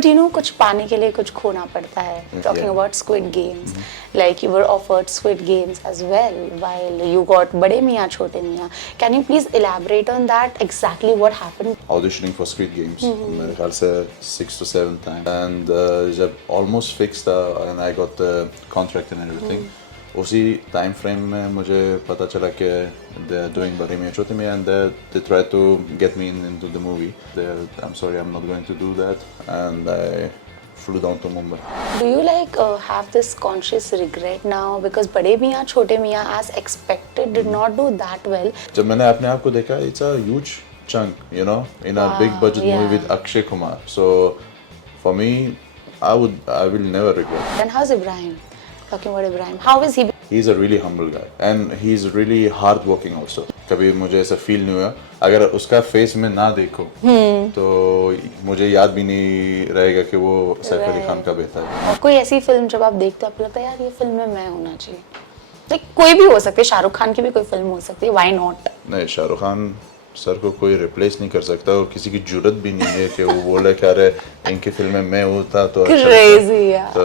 But you know, कुछ पाने के लिए कुछ खोना पड़ता है. Talking about Squid Games, like you were offered Squid Games as well, while you got Bade Miyan Chote Miyan. Can you please elaborate on that? Exactly what happened? Auditioning for Squid Games, मेरे ख्याल से 6 to 7 times, and जब almost fixed and I got the contract and everything. उसी time frame में मुझे पता चला कि they are doing Bade Miyan Chote Miyan and they try to get me into the movie. I'm sorry, I'm not going to do that, and I flew down to Mumbai. Do you like have this conscious regret now because Bade Miyan Chote Miyan, as expected, did not do that well? जब मैंने अपने आप को देखा, it's a huge chunk, you know, in a big budget movie with Akshay Kumar. So for me, I will never regret. And how's Ibrahim? Talking about Ibrahim, how is he? He's a really humble guy and he's really hard working also. कभी मुझे ऐसा feel नहीं हुआ अगर उसका face में ना देखो तो मुझे याद भी नहीं रहेगा कि वो सैफ अली खान का बेटा है. और कोई ऐसी फिल्म जब आप देखते हो आपको लगता है यार ये फिल्म में मैं होना चाहिए. लाइक कोई भी हो सकती है, शाहरुख खान की भी कोई फिल्म हो सकती है, व्हाई नॉट? नहीं, शाहरुख खान सर को कोई रिप्लेस नहीं कर सकता और किसी की जरूरत भी नहीं है कि वो बोले कि अरे इनकी फिल्म में मैं होता तो क्रेजी, तो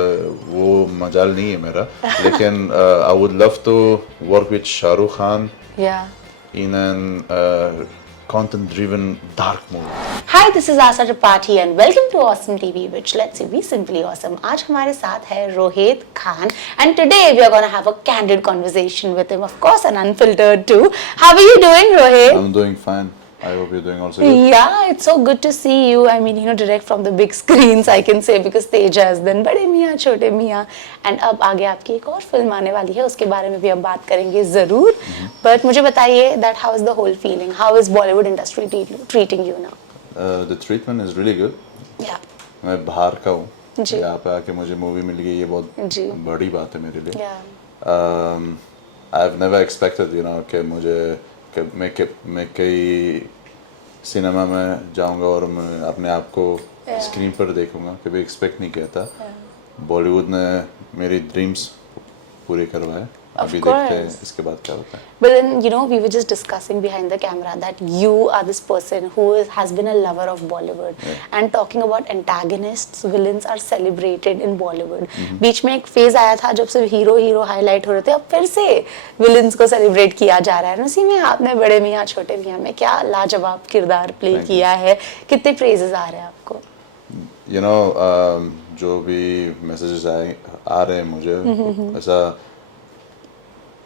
वो मजाल नहीं है मेरा. लेकिन I would love to work with Shah Rukh Khan in an content-driven dark movie. Hi, this is Asa Tripathi and welcome to Awesome TV, which lets you be simply awesome. आज हमारे साथ है Rohit Khan and today we are going to have a candid conversation with him, of course, and unfiltered too. How are you doing, Rohed? I'm doing fine. I hope you're doing also good. Yeah, it's so good to see you. I mean, you know, direct from the big screens, I can say, because Tejas, then Bade Miyan Chote Miyan, and अब आगे आपकी एक और film आने वाली है, उसके बारे में भी हम बात करेंगे जरूर. But मुझे बताइए that how is the whole feeling? How is Bollywood industry treating you now? The treatment is really good. Yeah. मैं बाहर का हूँ. जी. यहाँ पे आके मुझे मूवी मिल गई, ये बहुत बड़ी बात है मेरे लिए. Yeah. I've never expected, you know, कि मैं कई सिनेमा में जाऊंगा और मैं अपने आप को स्क्रीन पर देखूंगा. कभी एक्सपेक्ट नहीं किया था. बॉलीवुड ने मेरी ड्रीम्स पूरे करवाए. अभी देखते हैं इसके बाद क्या होता है. But then, you know, we were just discussing behind the camera that you are this person who has been a lover of Bollywood. And talking about antagonists, villains are celebrated in Bollywood. बीच में एक phase आया था जब सिर्फ hero highlight हो रहे थे, अब फिर से विलेंस को सेलिब्रेट किया जा रहा है. उसी में आपने बड़े मियाँ छोटे मियाँ में क्या लाजवाब किरदार प्ले किया है. कितने प्रेजेस आ रहे हैं आपको? You know, जो भी मैसेजेस आ रहे हैं मुझे ऐसा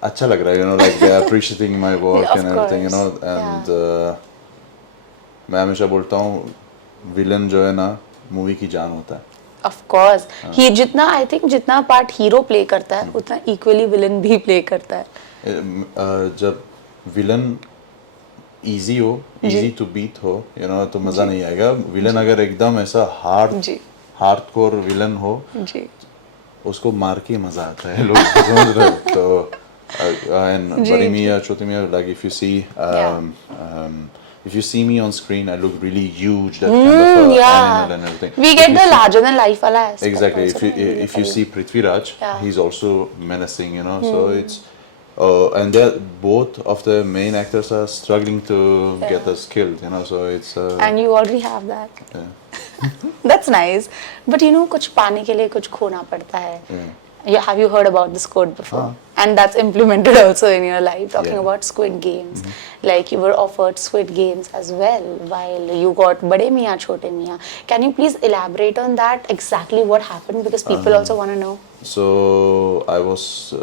अच्छा लग रहा है, you know, like they're appreciating my work and everything, you know, and मैं हमेशा बोलता हूँ विलन जो है ना मूवी की जान होता है. Of course, ही जितना I think जितना पार्ट हीरो प्ले करता है उतना इक्वली विलन भी प्ले करता है. जब विलन इजी हो, इजी टू बीट हो, you know, तो मजा नहीं आएगा. विलन अगर एकदम ऐसा हार्डकोर विलन हो उसको मार के मजा आता है. लोग समझ रहे हो तो and Bade Miyan Chote Miyan, like if you see me on screen, I look really huge, that kind of animal and everything. We get the larger than life wala aspect. Exactly. If you see Prithviraj, he's also menacing, you know. So it's and both of the main actors are struggling to get us killed, you know. So it's and you already have that. That's nice. But you know, कुछ पाने के लिए कुछ खोना पड़ता है. Have you heard about this quote before? And that's implemented also in your life. Talking about Squid Games, like you were offered Squid Games as well, while you got Bade Miyan Chote Miyan. Can you please elaborate on that? Exactly what happened, because people also want to know. So I was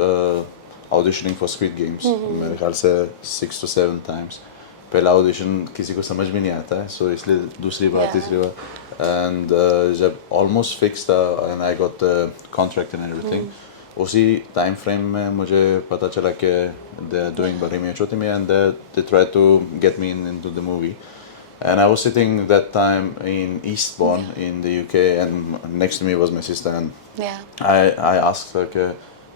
auditioning for Squid Games. मेरे ख्याल से 6 to 7 times. पहला audition किसी को समझ भी नहीं आता है, so इसलिए दूसरी बार तीसरी बार and जब almost fixed and I got the contract and everything. उसी टाइम फ्रेम में मुझे पता चला कि they are doing Bade Miyan Chote Miyan and they try to get me into the movie. And I was sitting that time in Eastbourne in the UK and next to me was my sister and I asked her कि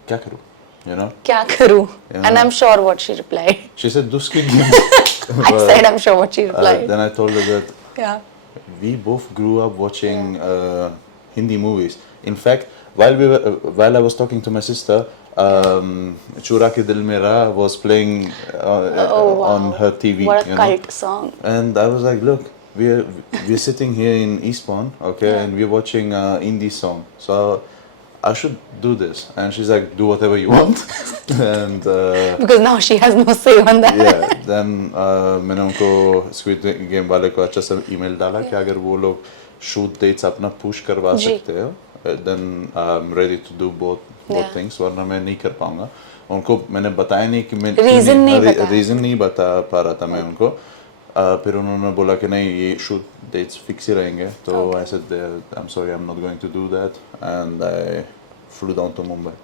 क्या करूँ, you know? क्या करूँ? And I'm sure what she replied. She said, do Squid Game. I said I'm sure what she replied. Then I told her that we both grew up watching Hindi movies. In fact, while I was talking to my sister, Chura Ke Dil Mera was playing on her TV. What a cult song. And I was like, look, we're sitting here in Eastbourne, okay, and we're watching indie song. So I should do this, and she's like, do whatever you want, and Because now she has no say on that. yeah, then मैंने उनको Squid Game वाले को अच्छा सा email डाला कि अगर वो लोग shoot dates अपना push करवा जी. सकते हो, then I'm ready to do both things, वरना मैं नहीं कर पाऊंगा. उनको मैंने बताया नहीं कि मैं reason नहीं बता पा रहा था मैं उनको. फिर उन्होंने बोला कि नहीं ये shoot dates fix ही रहेंगे. तो I said I'm sorry, I'm not going to do that, and I flew down to Mumbai.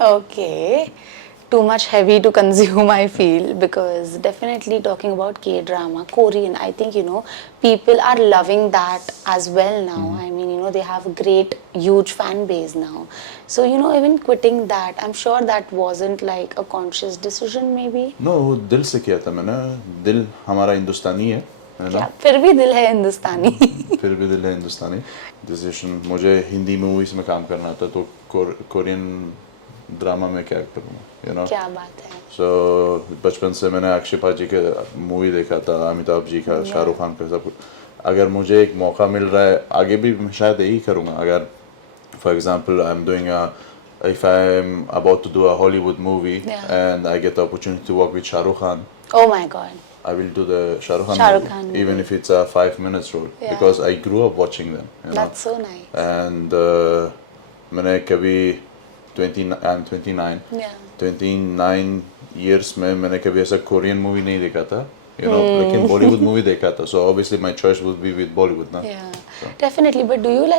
Okay. Too much heavy to consume, I feel, because definitely talking about K-drama, Korean, I think, people are loving that as well now. I mean, they have a great, huge fan base now. So, even quitting that, I'm sure that wasn't like a conscious decision maybe. No, दिल से किया था मैंने. दिल हमारा हिंदुस्तानी है ना? क्या फिर भी दिल है हिंदुस्तानी. फिर भी दिल है हिंदुस्तानी. Decision मुझे हिंदी मूवीज में काम करना था, तो कोरियन ड्रामा में क्या करूँगा, क्या बात है. So बचपन से मैंने अक्षय जी के मूवी देखा था, अमिताभ जी का, शाहरुख खान का, सब कुछ. अगर मुझे एक मौका मिल रहा है आगे भी मैं शायद यही करूँगा. अगर for example if I'm about to do a Hollywood movie and I get the opportunity to work with Shahrukh Khan, Oh my God. I will do the Shahrukh Khan movie, even if it's a 5 minutes role, because I grew up watching them. That's so nice. And मैंने कभी I'm 29. 29 years में मैंने कभी ऐसा Korean movie नहीं देखा था, लेकिन Bollywood movie देखा था. So obviously my choice would be with Bollywood, ना? Yeah, definitely. But do you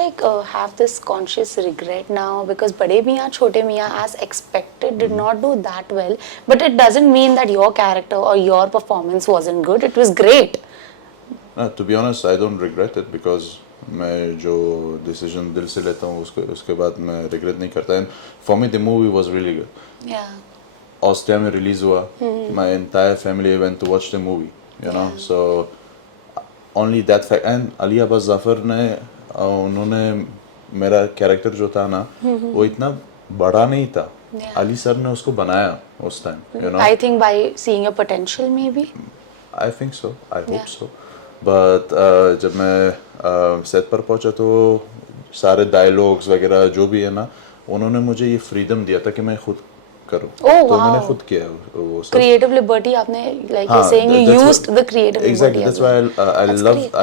have this conscious regret now because Bade Miyan Chote Miyan, as expected, did not do that well? But it doesn't mean that your character or your performance wasn't good. It was great. To be honest, I don't regret it because मैं जो decision दिल से लेता हूँ उसके बाद मैं regret नहीं करता. And for me the movie was really good. Yeah. Austria में release हुआ. My entire family went to watch the movie. So only that fact. And Ali Abbas Zafar ने उन्होंने मेरा character जो था ना वो इतना बड़ा नहीं था. Ali sir ने उसको बनाया उस time. I think by seeing your potential maybe. I think so. I hope so. But जब मैं set पर पहुंचा तो सारे dialogues वगैरह जो भी है ना, उन्होंने मुझे ये freedom दिया था कि मैं खुद करूं. तो मैंने खुद किया वो सब. Creative liberty आपने, like you're saying, you used the creative liberty. Exactly. That's why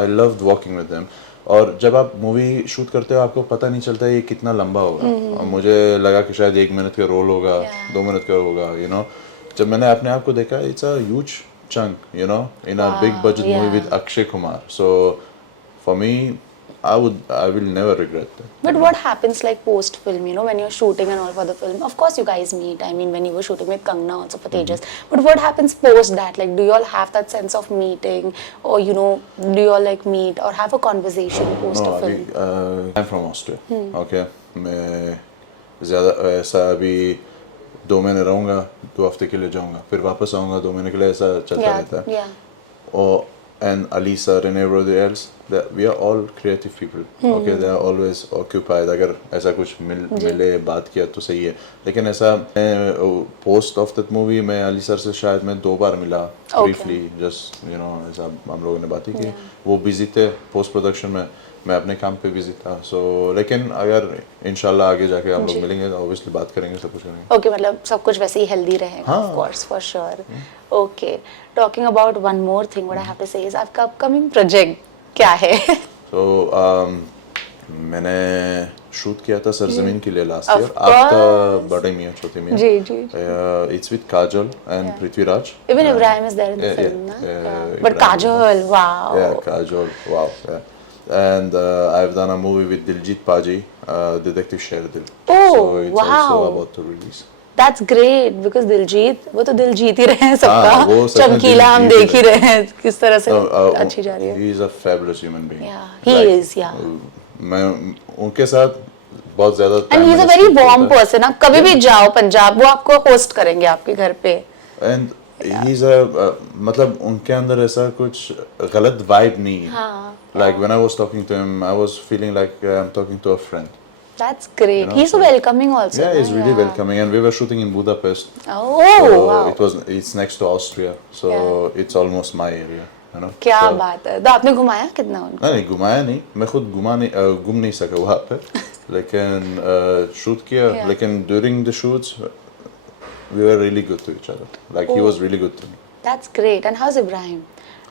I loved working with them. और जब आप मूवी शूट करते हो आपको पता नहीं चलता ये कितना लंबा होगा. और मुझे लगा कि शायद 1 मिनट का रोल होगा, 2 मिनट का होगा. जब मैंने अपने आप को देखा, it's a huge chunk, in a big budget movie with Akshay Kumar. So for me, I will never regret that. But what happens like post film, when you're shooting and all for the film? Of course you guys meet. I mean, when you were shooting with Kangna also for Tejas. But what happens post that? Like, do you all have that sense of meeting, or do you all like meet or have a conversation post a film? I'm from Austria. Okay, मैं ज़्यादा ऐसा अभी 2 महीने रहूँगा, 2 हफ्ते के लिए जाऊँगा, फिर वापस आऊँगा 2 महीने के लिए, ऐसा चलता रहता है. और and Ali sir and everybody else, we are all creative people. Okay, they are always occupied. अगर ऐसा कुछ मिले बात किया तो सही है. लेकिन ऐसा post of that movie मैं अली सर से शायद मैं 2 बार मिला briefly, just ऐसा हम लोगों ने बातें की. वो busy थे post production में, मैं अपने काम पे busy था. So लेकिन अगर इंशाल्लाह आगे जाके हम लोग मिलेंगे तो obviously बात करेंगे, सब कुछ करेंगे. Okay, मतलब सब कुछ वैसे ही healthy रहेगा. Of course, for sure. Okay, talking about one more thing, what I have to say is आपका upcoming project क्या है? So मैंने शूट किया था सरजमीन के लिए last year after बड़े मियां छोटे मियां. जी. It's with Kajol and Prithviraj. Even Ibrahim is there in the film, na? But Kajol, wow. Yeah, Kajol, wow. Yeah. And I've done a movie with Diljit Paji, Detective Sherdil. Oh, so it's wow. also about to release. That's great because Diljit, वो तो दिलजीत ही रहे हैं सबका. चमकीला हम देख ही रहे हैं किस तरह से अच्छी जा रही है. He is a fabulous human being. Yeah, he is. Yeah. मैं उनके साथ बहुत ज़्यादा. And he's a very warm person. आप कभी भी जाओ पंजाब, वो आपको host करेंगे आपके घर पे. And he's मतलब उनके अंदर ऐसा कुछ गलत vibe नहीं है. Like when I was talking to him, I was feeling like I'm talking to a friend. That's great. He's so welcoming also. Yeah, he's really welcoming, and we were shooting in Budapest. Oh, so wow. It's next to Austria, so it's almost my area. you know. क्या So, बात है, तो आपने घुमाया कितना उनको? नहीं घुमाया नहीं, मैं खुद घूम नहीं सका वहाँ पे, लेकिन शूट किया, Yeah. लेकिन during the shoots we were really good to each other, like he was really good to me. That's great. And how's Ibrahim?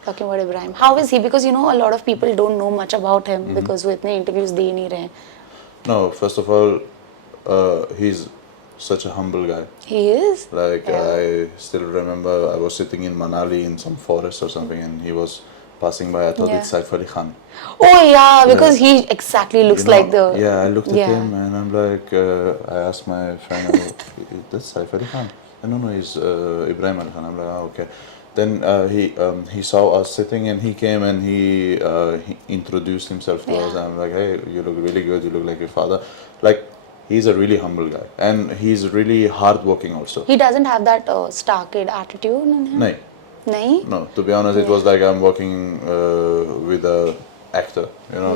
Talking about Ibrahim, how is he? Because you know a lot of people don't know much about him because वो इतने interviews दे नहीं रहे. No, first of all, he's such a humble guy. He is. Like Yeah. I still remember I was sitting in Manali in some forest or something, and he was passing by. I thought Yeah. it's Saif Ali Khan. Oh yeah, because he exactly looks You know, like the. Yeah, I looked at Yeah. him and I'm like, I asked my friend, that's Saif Ali Khan. No, he's Ibrahim Ali Khan. I'm like, oh, okay. Then he saw us sitting and he came and he introduced himself to us. Yeah. I'm like, hey, you look really good. You look like your father. Like, he's a really humble guy and he's really hardworking also. He doesn't have that star kid attitude in him. No, नहीं. no. To be honest, it was like I'm working with a actor, you know,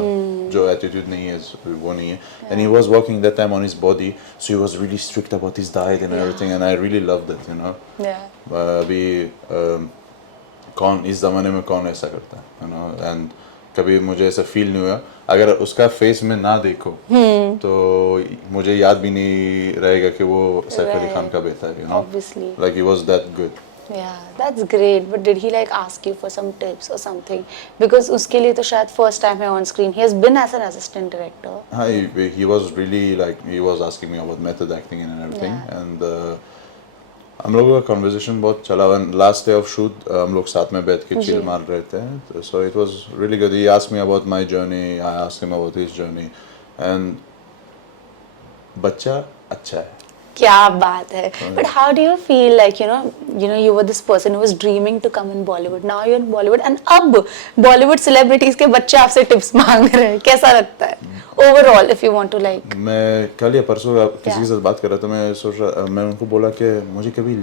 जो attitude नहीं है, वो नहीं है. And he was working that time on his body, so he was really strict about his diet and everything, and I really loved it, you know. Yeah. अभी कौन इस ज़माने में कौन ऐसा करता है, you know, and कभी मुझे ऐसा फील नहीं हुआ. अगर उसका फेस में ना देखो तो मुझे याद भी नहीं रहेगा कि वो सैफ अली खान का बेटा है, you know. Obviously. Like he was that good. Yeah, that's great. But did he like ask you for some tips or something? Because उसके लिए तो शायद first time है on screen. He has been as an assistant director. हाँ, he was really like he was asking me about method acting and everything, Yeah. and हम लोगों का conversation बहुत चला. And last day of shoot हम लोग साथ में बैठ के chill मार रहे थे, so it was really good. He asked me about my journey, I asked him about his journey, and बच्चा अच्छा है. क्या बात है. But how do you feel like you were this person who was dreaming to come in Bollywood. Now you're in Bollywood and अब Bollywood celebrities के बच्चे आपसे tips मांग रहे हैं. कैसा लगता है? Overall, if you want to like. मैं कल या परसों किसी के साथ बात कर रहा था, मैं उनको बोला कि मुझे कभी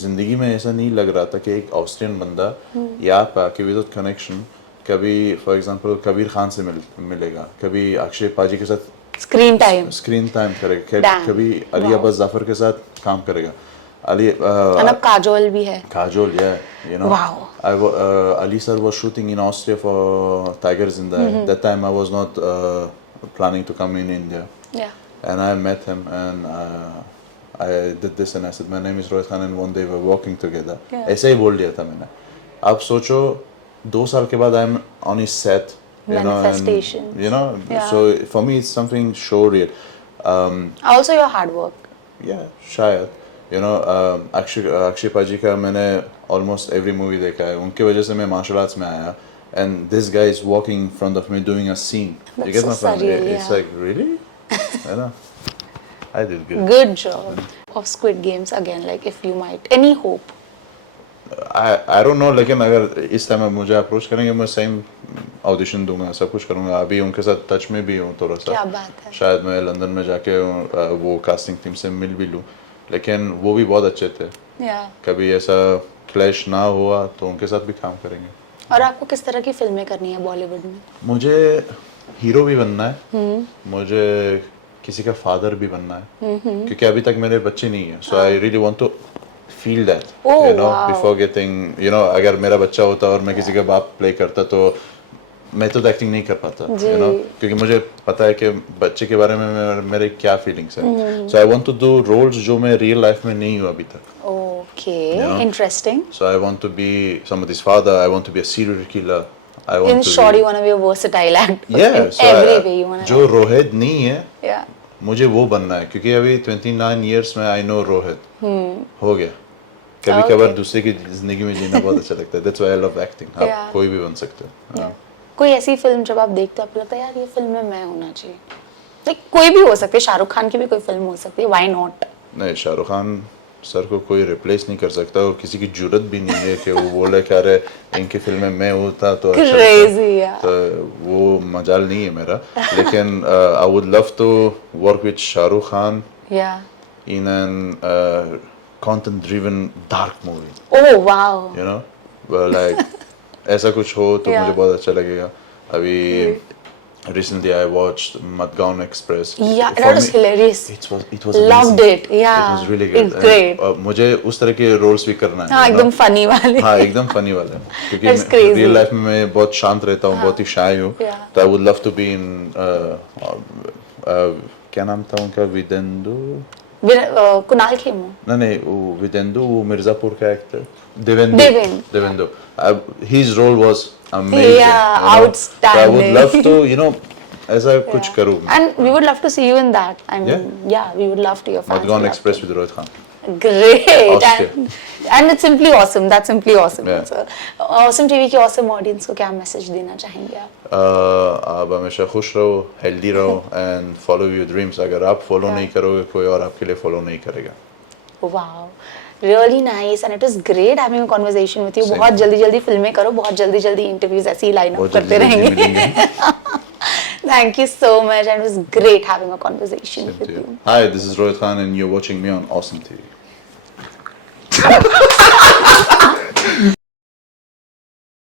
जिंदगी में ऐसा नहीं लग रहा था कि एक ऑस्ट्रियन बंदा यहाँ पे आके विदाउट कनेक्शन कभी फॉर एग्जांपल कबीर खान से मिलेगा, कभी अक्षय पाजी के साथ स्क्रीन टाइम करेगा, कभी अली अब्बास जाफर के साथ काम करेगा. and अब काजोल भी है. Kajol, yeah, you know. Wow. Ali sir was shooting in Austria for Tiger Zinda. That time I was not planning to come in India. Yeah. And I met him and I did this and I said, my name is Rohed Khan, and one day we were working together. Yeah. ऐसे ही बोल दिया था मैंने. अब सोचो 2 साल के बाद I'm on his set. Manifestation. You know, Yeah. so for me it's something so real. Also your hard work. Yeah, शायद. You know, अक्षय पाजी का मैंने almost every movie देखा है. उनके वजह से मैं martial arts में आया. And this guy is walking in front of me doing a scene. That's You get so my point? surreal, It's yeah. like, really? You know, I did good. Good job. Of Squid Games again, like if you might. Any hope? I don't know, लेकिन अगर इस time मुझे approach करेंगे मैं same audition दूंगा, सब कुछ करूंगा. अभी उनके साथ टच में भी हूँ थोड़ा सा. क्या बात है. शायद मैं लंदन में जाके वो कास्टिंग टीम से मिल भी लूँ, लेकिन वो भी बहुत अच्छे थे. Yeah. कभी ऐसा क्लैश ना हुआ तो उनके साथ भी काम करेंगे. और आपको किस तरह की फिल्में करनी है बॉलीवुड में? मुझे हीरो भी बनना है, मुझे किसी का फादर भी बनना है, क्योंकि अभी तक मेरे बच्चे नहीं है. So I really want to feel that, you know, before getting, you know, अगर मेरा बच्चा होता और मैं किसी का बाप प्ले करता तो मैं तो एक्टिंग नहीं कर पाता, यू नो, क्योंकि मुझे पता है कि बच्चे के बारे में मेरे क्या फीलिंग्स है. So I want to do roles जो मैं रियल लाइफ में नहीं हूँ अभी तक. Okay, You know? interesting. So I want to be somebody's father. I want to be a serial killer. I want In to short, be... you want to be a versatile actor. Yeah, In so every way you want to. जो रोहित नहीं है, Yeah. मुझे वो बनना है, क्योंकि अभी 29 years में I know रोहित हो गया. कभी Okay. कभार दूसरे की जिंदगी में जीना बहुत अच्छा लगता है. That's why I love acting. आप Yeah. कोई भी बन सकते हो. Yeah. कोई ऐसी फिल्म जब आप देखते हो आपको लगता है यार ये फिल्म में मैं होना चाहिए. Like कोई भी हो सकती है, शाहरुख खान की भी कोई फिल्म हो सकती है. Why not? नहीं, शाहरुख खान सर को कोई रिप्लेस नहीं कर सकता और किसी की जरूरत भी नहीं है कि वो बोले कि अरे इनकी फिल्म में मैं होता तो अच्छा लगता. Crazy, yeah. तो वो मजाल नहीं है मेरा, लेकिन I would love to work with Shahrukh Khan Yeah. in an content-driven dark movie. Oh wow. You know, well, like ऐसा कुछ हो तो Yeah. मुझे बहुत अच्छा लगेगा. अभी Recently, I watched Madgaon Express. Yeah, For that was me, hilarious. It was Loved amazing. it. Yeah, It was really good. it's great. मुझे उस तरह के रोल्स भी करना है. हाँ, you know? एकदम funny वाले. हाँ, एकदम फनी वाले. क्योंकि That's crazy. रियल लाइफ में मैं बहुत शांत रहता हूँ, बहुत ही शाय हूँ. Yeah. तो I would love to be in क्या नाम था उनका, विदेंदु? कुणाल खेमू. नहीं, वो विदेंदु, वो मिर्जापुर का actor. Devendu. Deven. Devendu. His role was amazing. Yeah, you know? outstanding. So I would love to, ऐसा कुछ करूँ. And we would love to see you in that. I mean, Yeah. yeah, we would love to. Your fans Madgaon would love Express to. with Rohed Khan. Great. Austria. And it's simply awesome. That's simply awesome. Yeah. So, Awesome TV की awesome audience को क्या message देना चाहेंगे आप? आप हमेशा खुश रहो, हेल्दी रहो एंड फॉलो योर ड्रीम्स. अगर आप फॉलो नहीं करोगे, कोई और आपके लिए फॉलो नहीं करेगा. Wow. Really nice and it was great having a conversation with you. Same. बहुत जल्दी फिल्में करो, बहुत जल्दी इंटरव्यूज ऐसे ही लाइन अप बहुत करते जल्दी रहेंगे. मिलेंगे. Thank you so much and it was great having a conversation Same with to you. you. Hi, this is Rohed Khan and you're watching me on Awesome TV.